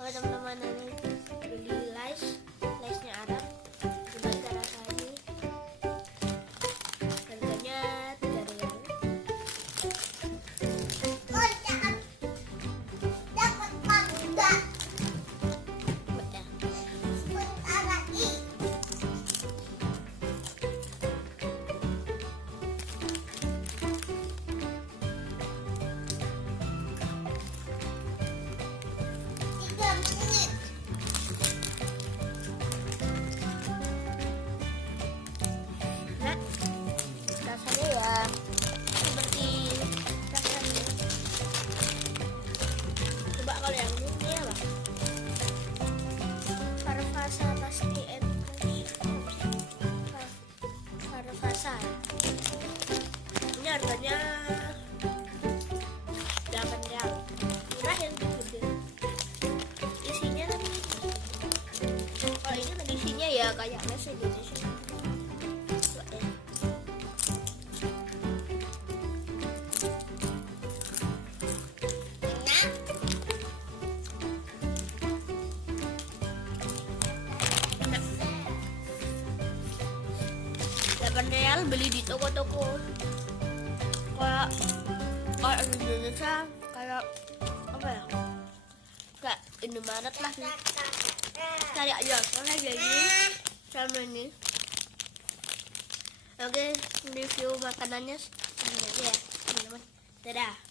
Kalau teman-teman ini beli lace-nya Arab, coba kita rasa ini. Harganya 3 rial. Nah, rasanya ya seperti rasanya. Coba kalau yang ini apa? Farfasa pasti Farfasa. Ini harganya 8 rial. Murah yang gede. Isinya tapi kalau ini kan isinya ya kayak nasi gitu sih. Real beli di toko-toko kayak di Indonesia, kayak apa ya, kayak Indomaret lah nih. Cari aja kayak gini sama ini. Oke, review makanannya ya teman-teman. Dadah.